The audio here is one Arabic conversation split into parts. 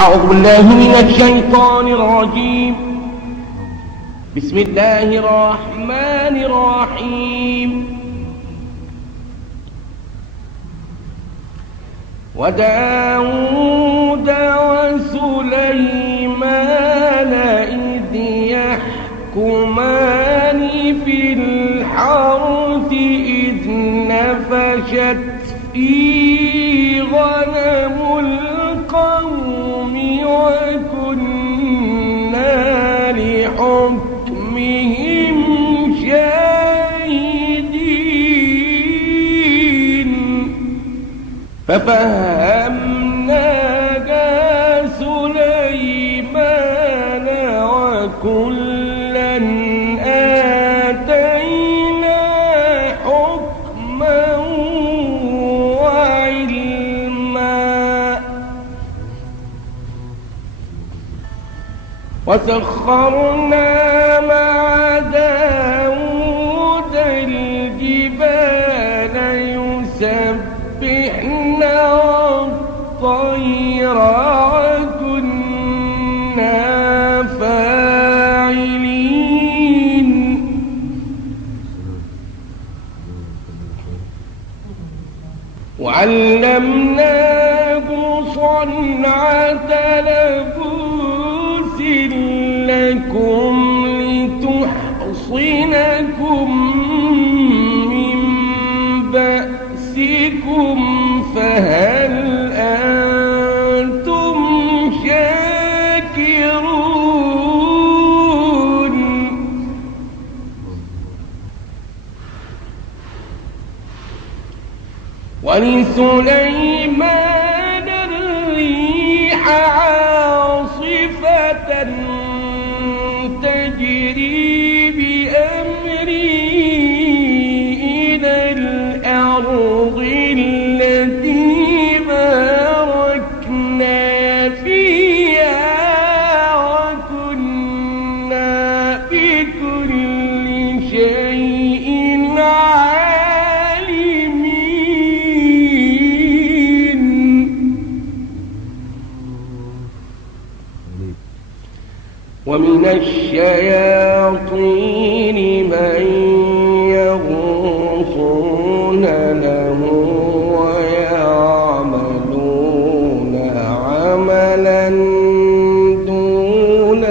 أعوذ بالله من الشيطان الرجيم. بسم الله الرحمن الرحيم. وداود وسليمان إذ يحكمان في الحرث إذ نفشت فيه غنم القوم وكنا لحكمهم شاهدين ففهمناها سليمان وكلا آتينا حكما وعلما وسخرنا مع داود الجبال يسبحن والطير وكنا فاعلين وعلمناه صنعة لبوس لكم لتحصنكم من بأسكم فهل أنتم شاكرون ولسليمان الريح عاصفة تجري بأمره إلى الأرض التي باركنا فيها وكنا بكل شيء عالمين ومن الشياطين من يغوصون له ويعملون عملا دون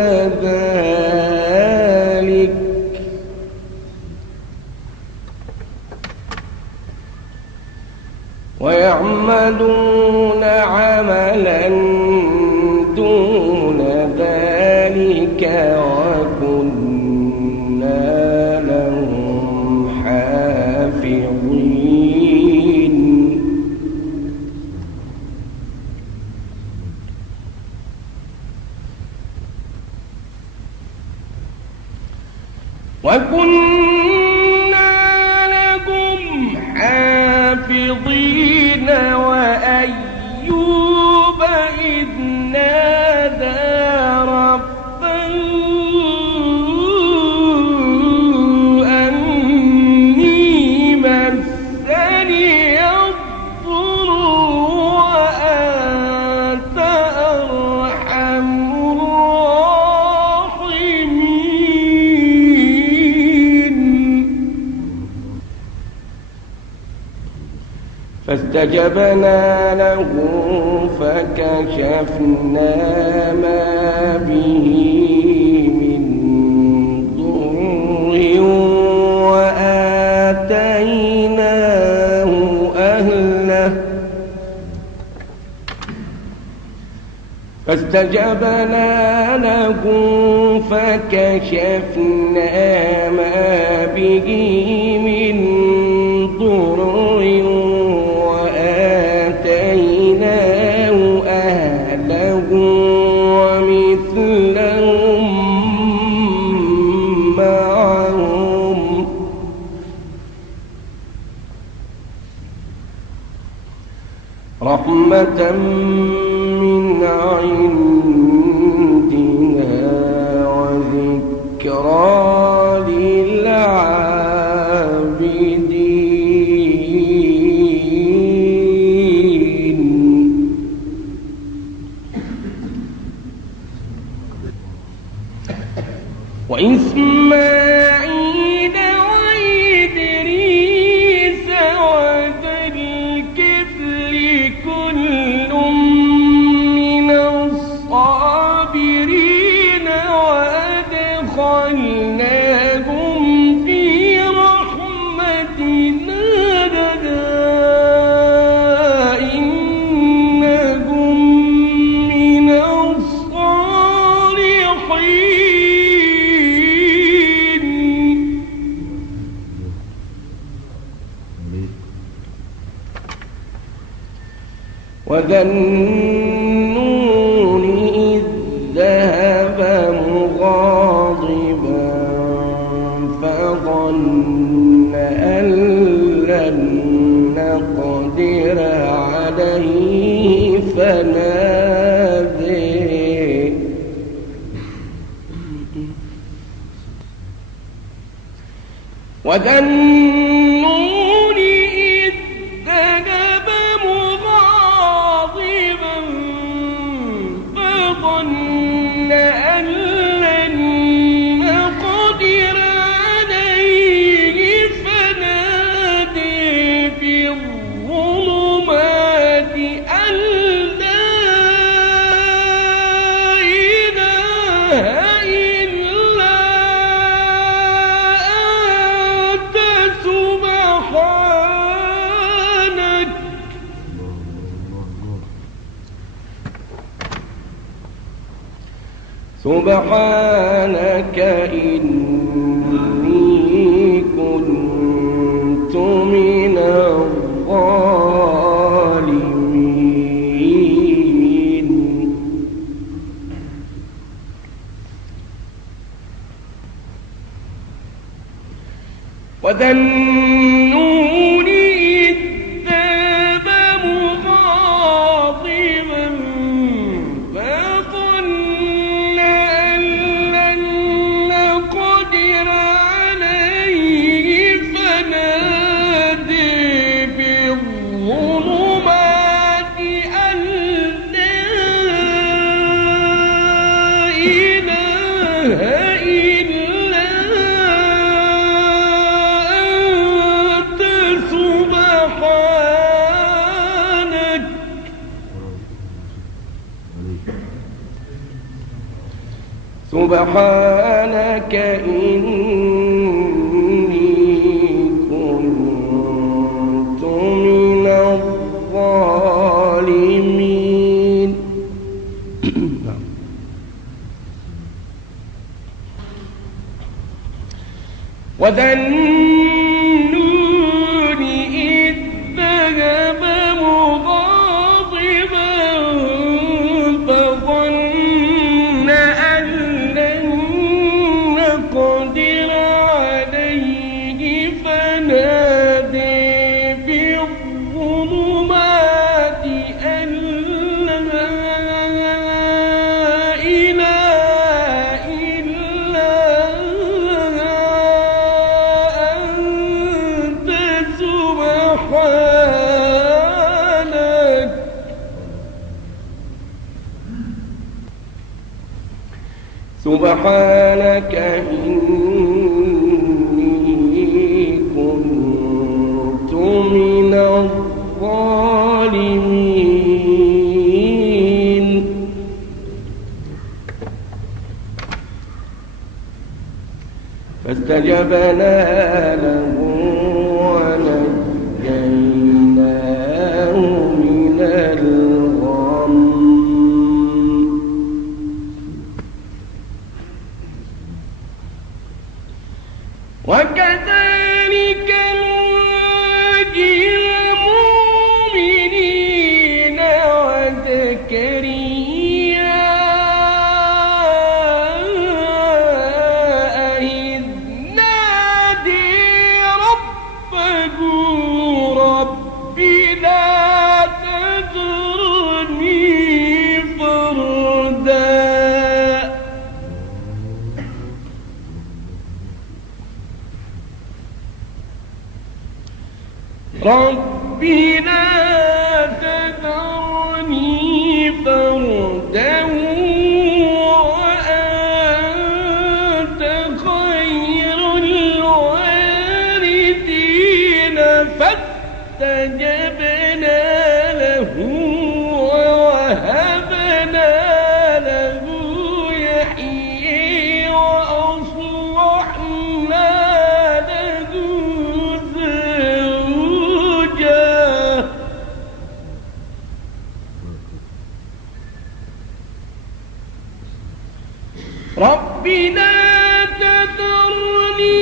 ذلك وكنا لهم حافظين وأيوب إذ نادى ربه أني مسني الضر وأنت أرحم الراحمين فاستجبنا له فكشفنا ما به من ضر وآتيناه أهله من ضر وآتيناه أهله ومثلهم معهم رحمة من عندنا وذكرى للعابدين وإسماعيل وإدريس وذا الكفل كل من الصابرين وأدخلناهم في رحمتنا إنهم من الصالحين. وذا النون إذ ذهب مغاضبا فظن أن لن نقدر عليه فنادى وذا النون إذ ذهب مغاضبا فظن أن لن نقدر عليه فنادى في الظلمات أن لا إله إلا أنت سبحانك إني كنت من الظالمين. وذا النون إذ ذهب مغاضبا فظن أن لن نقدر عليه فنادى في الظلمات أن لا إله إلا أنت سبحانك إني كنت من الظالمين. وذا النون إذ ذهب مغاضبا فظن أن لن نقدر عليه فنادى في الظلمات أن لا إله إلا أنت سبحانك إني كنت من الظالمين. فاستجبنا له ونجيناه من الغم. وكذلك ننجي المؤمنين وزكريا إذ نادى رب لا تذرني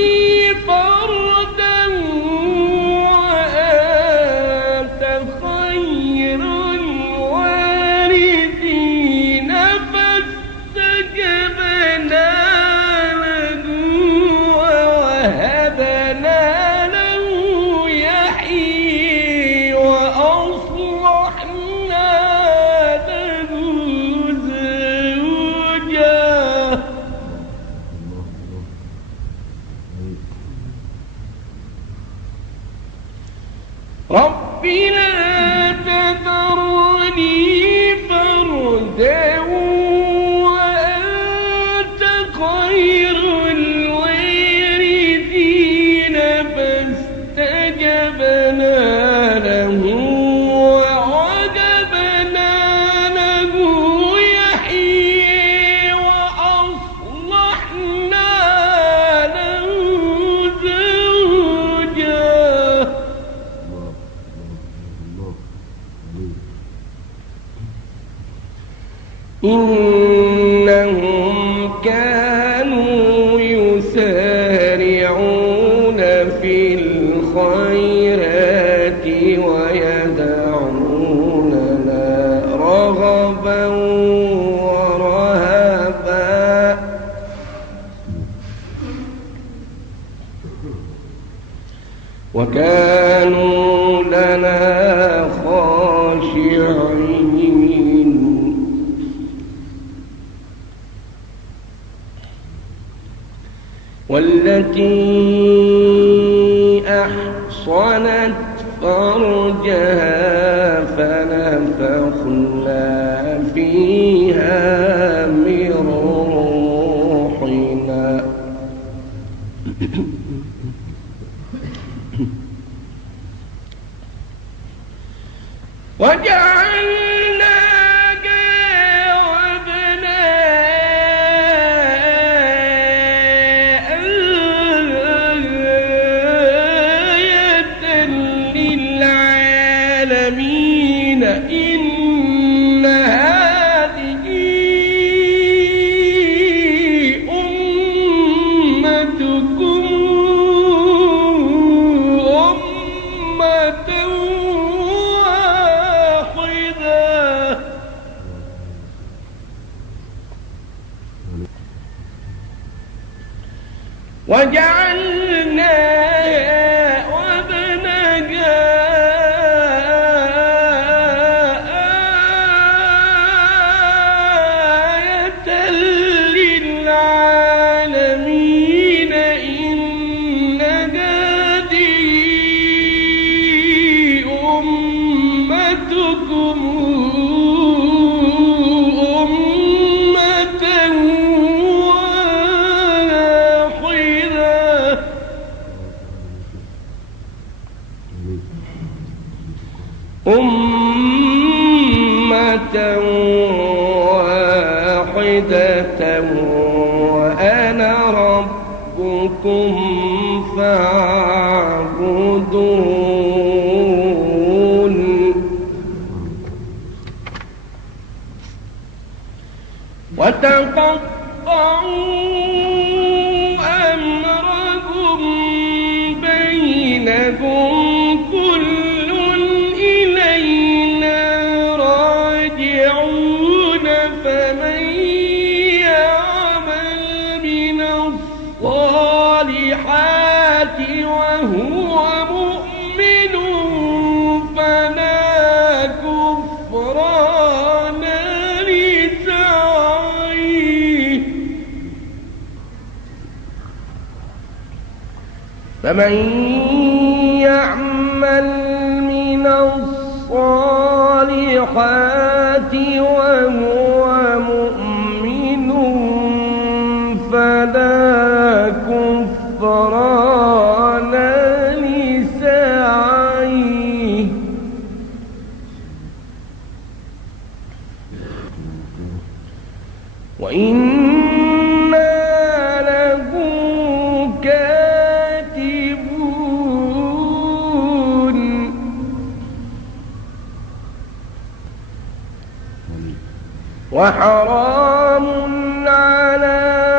فردا وأنت خير الوارثين فاستجبنا له ووهبنا له يحيى وأصلحنا له زوجه رب لا تذرني فردا وأنت خير الوارثين فاستجبنا له ووهبنا له يحيى وأصلحنا له زوجه إنهم كانوا يسارعون في الخيرات ويدعوننا رغبا ورهبا وكانوا لنا خاشعين والتي أحصنت فرجها فنفخنا فيها من روحنا وجعلناها وابنها آية للعالمين إن هذه أمتكم أمة واحدة وجعلنا وابنها آية للعالمين إن هذه أمتكم أمة واحدة وأنا ربكم فاعبدون وتقطعوا أمرهم بينهم كل إلينا راجعون فمن يعمل من الصالحات وهو مؤمن فلا كفران لسعيه فمن يعمل من الصالحات وهو مؤمن فلا كفران لسعيه وإنا له كاتبون وحرام على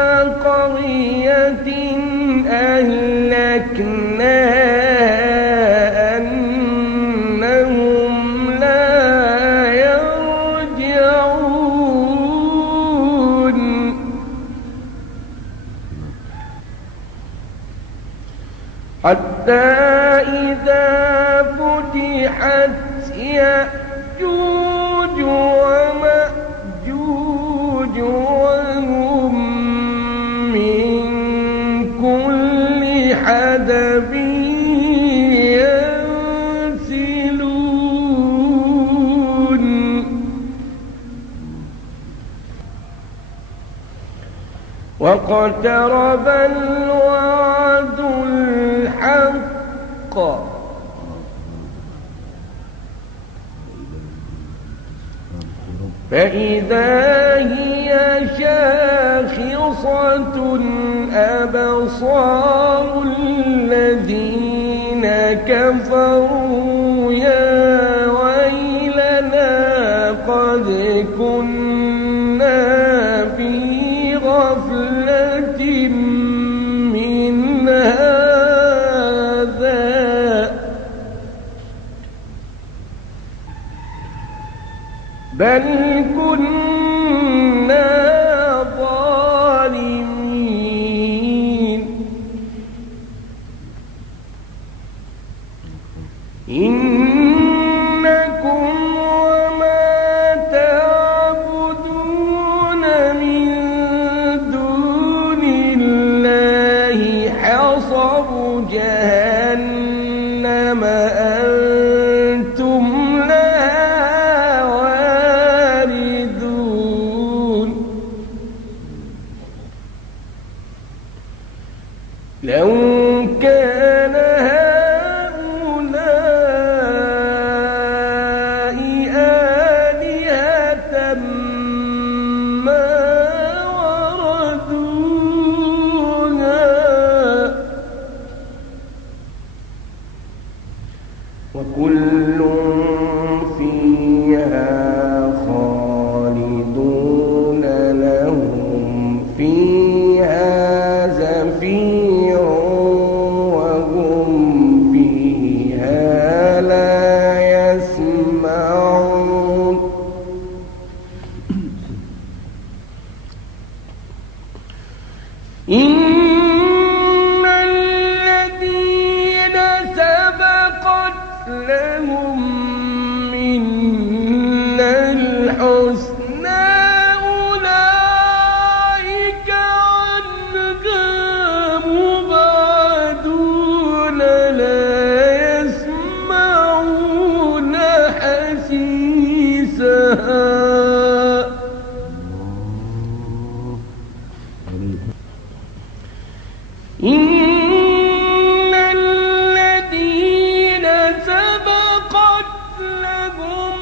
حتى إذا فتحت يأجوج ومأجوج وهم من كل حدب ينسلون واقترب الوعد الحق فإذا هي شاخصة أبصار الذين كفروا يا ويلنا قد كنا في غفلة من هذا بل كنا ظالمين إنكم وما تعبدون من دون الله حصب جهنم أنتم لها واردون لو كان هؤلاء آلهة ما وردوها وكل فيها خالدون لهم فيها زفير وهم فيها لا يسمعون إن الذين سبقت لهم منا الحسنى أولئك عنها مبعدون لا يسمعون حسيسها إن الذين سبقت لهم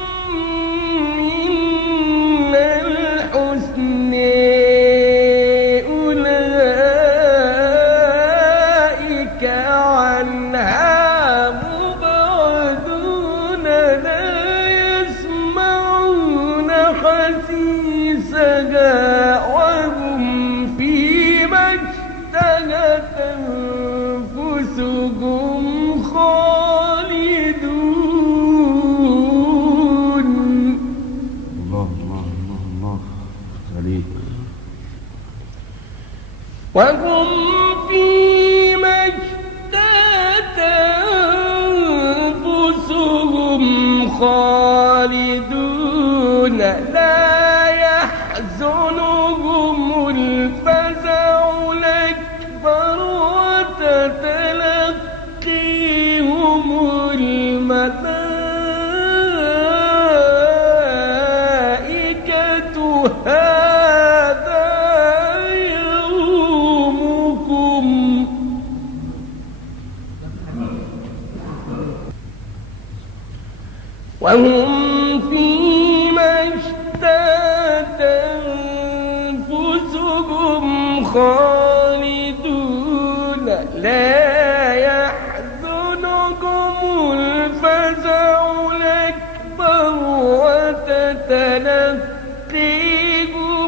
منا الحسنى أولئك عنها مبعدون لا يسمعون حسيسها وهم فيما اشتهت أنفسهم خالدون الله الله الله الله عليك وهم فيما اشتهت أنفسهم خالدون لا يحزنهم الفزع الأكبر وتتلقيهم الملائكة هذا يومكم وهم فيما اشتهت أنفسهم خالدون لا يحزنهم الفزع الأكبر وتتلقيهم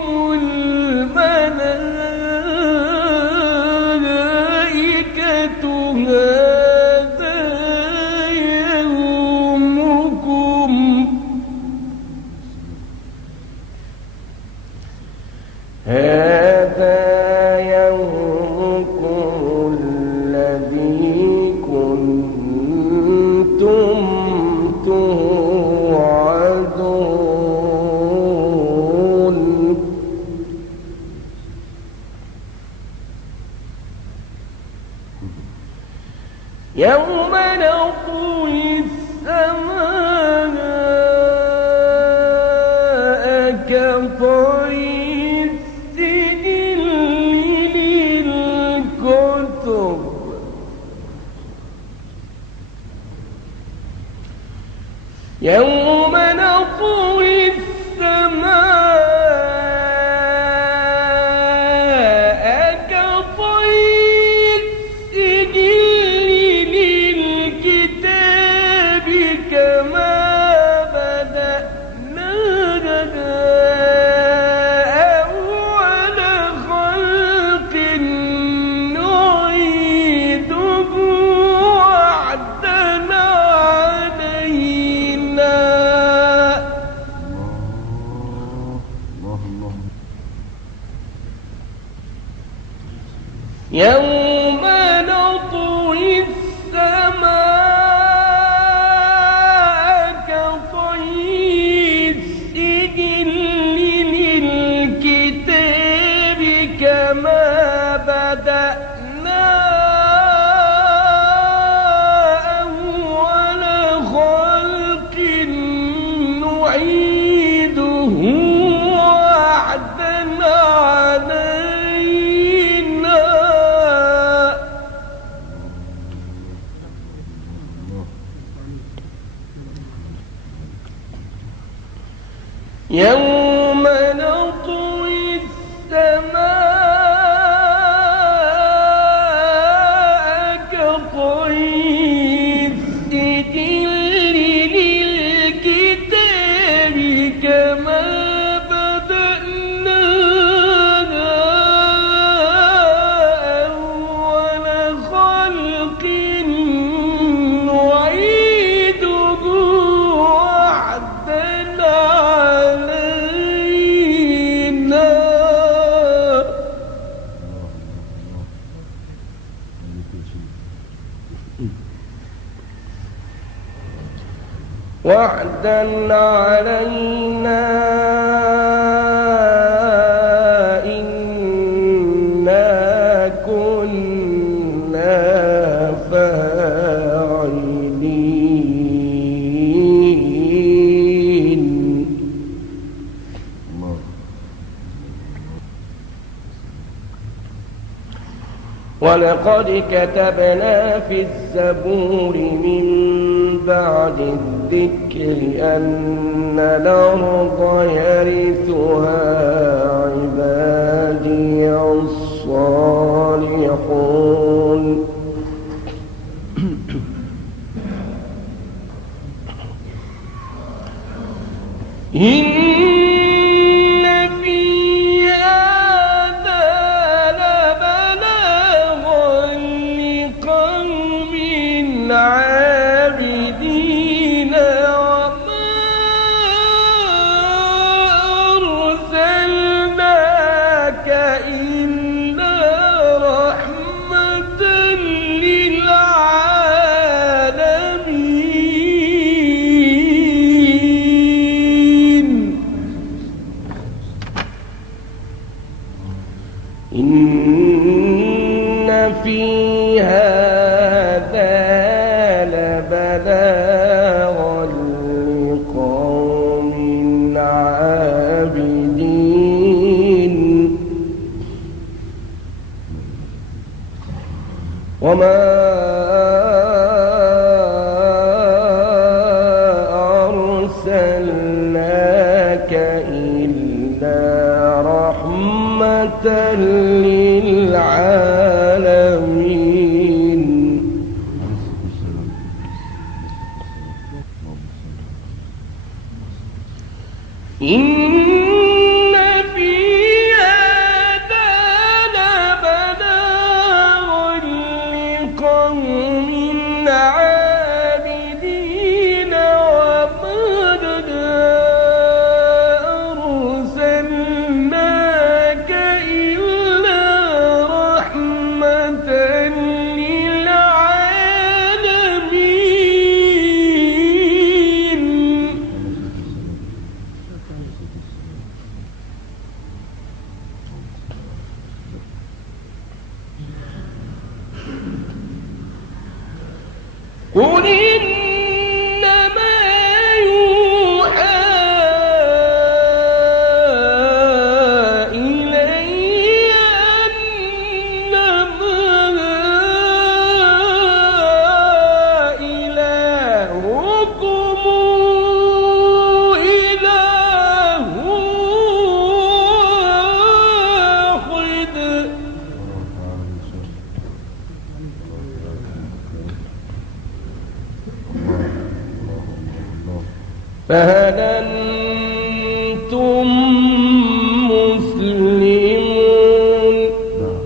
الملائكة هذا يومكم هذا يومكم الذي يوم نطوي السماء كطي السجل للكتب يوم نطوي السماء كطي السجل للكتاب كما بدأنا أول خلق نعيده وعدنا علينا يوم نطوي السماء كطي السجل للكتاب كما بدأنا أول خلق نعيده وعدنا علينا يوم نطوي السماء كطي السجل للكتاب كما بدأنا أول خلق نعيده وعدنا علينا وعدا علينا إنا كنا فاعلين ولقد كتبنا في الزبور من بعد الذكر أن الأرض يرثها عبادي الصالحون إن في هذا لبلاغا لقوم عابدين وما أرسلناك إلا رحمة للعالمين إن في هذا لبلاغا لقوم عابدين وما أرسلناك إلا رحمة للعالمين إن في هذا لبلاغا لقوم عابدين وقد أرسلناك إلا رحمة قل إنما يوحى إلي أنما إلهكم إله واحد فهل أنتم مسلمون؟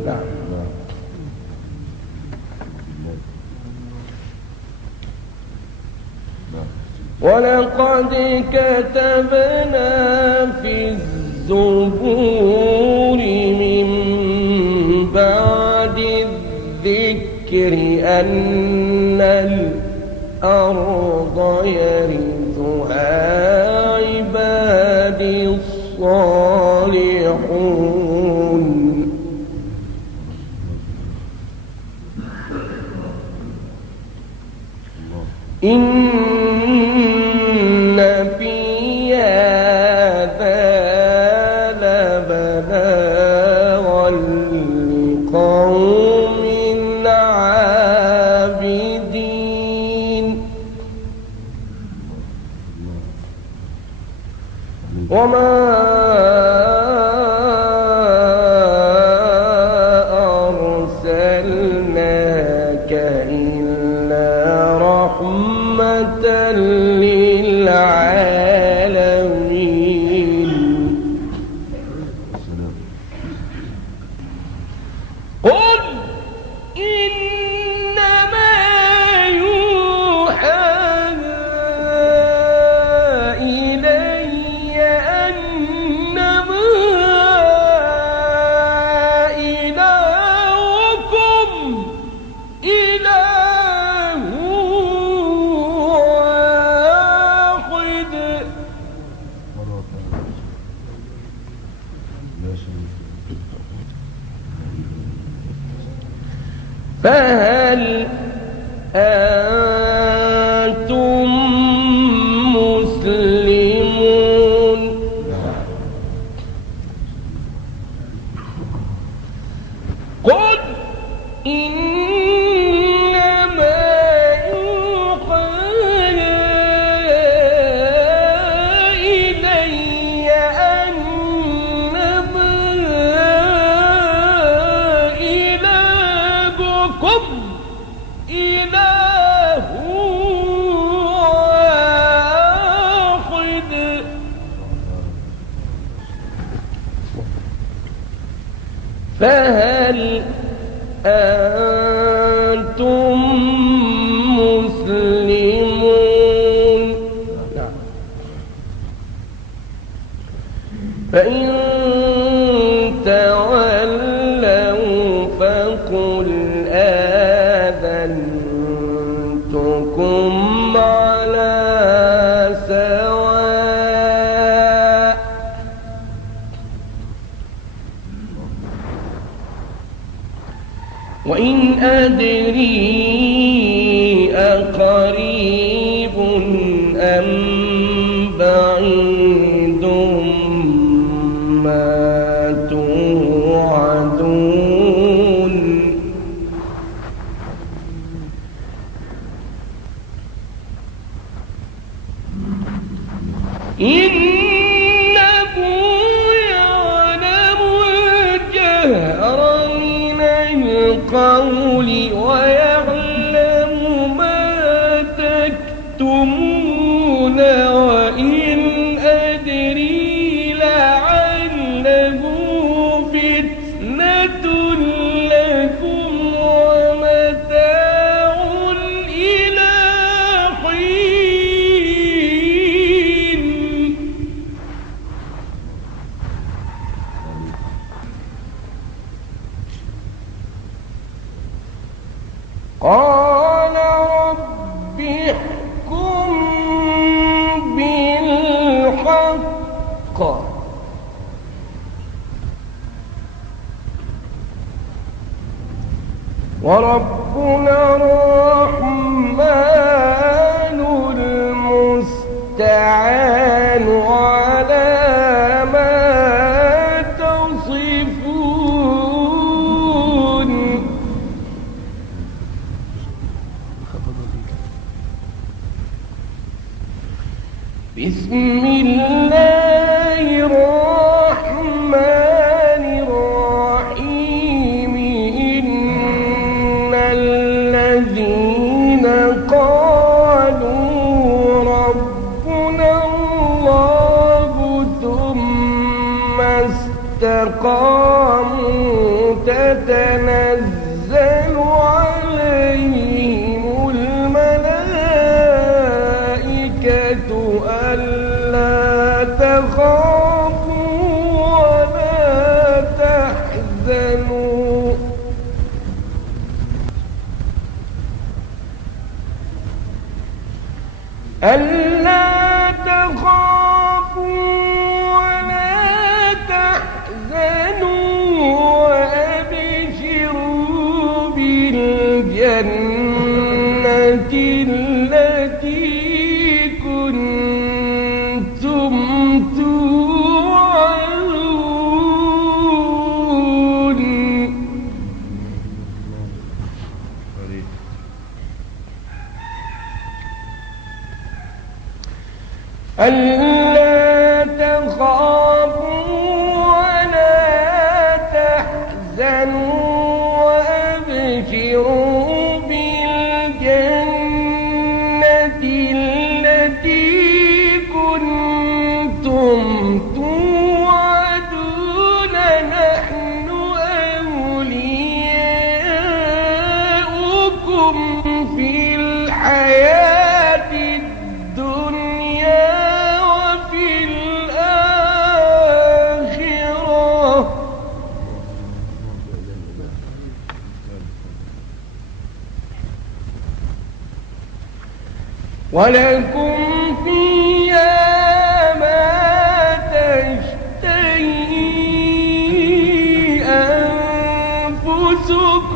نعم. ولقد كتبنا في الزبور من بعد الذكر أن الأرض يرثها عبادي الصالحون إن في هذا لبلاغا لقوم عابدين وما أرسلناك إلا رحمة للعالمين قل إنما يوحى إلي أنما إلهكم إله واحد فهل أنتم مسلمون؟ قل إنما يوحى إلي أنما إلهكم إله واحد فهل أنتم مسلمون؟ نعم. فإن تولوا فقل آذنتكم على سواء وإن أدري أقريب أم بعيد ما توعدون إنه يعلم الجهر من القول ويعلم ما تكتمون وإن أدري لعله فتنة لكم ومتاع إلى حين قال رب احكم بالحق وربنا الرحمن استقاموا تتنزل عليهم الملائكة ألا تخافوا ولا تحزنوا وأبشروا بالجنة التي كنتم توعدون. ألا تخافوا ولا تحزنوا وأبشروا بالجنة التي كنتم توعدون. نحن أولياؤكم في الحياة الدنيا وفي الآخرة ولكم فيها ما تشتهي أنفسكم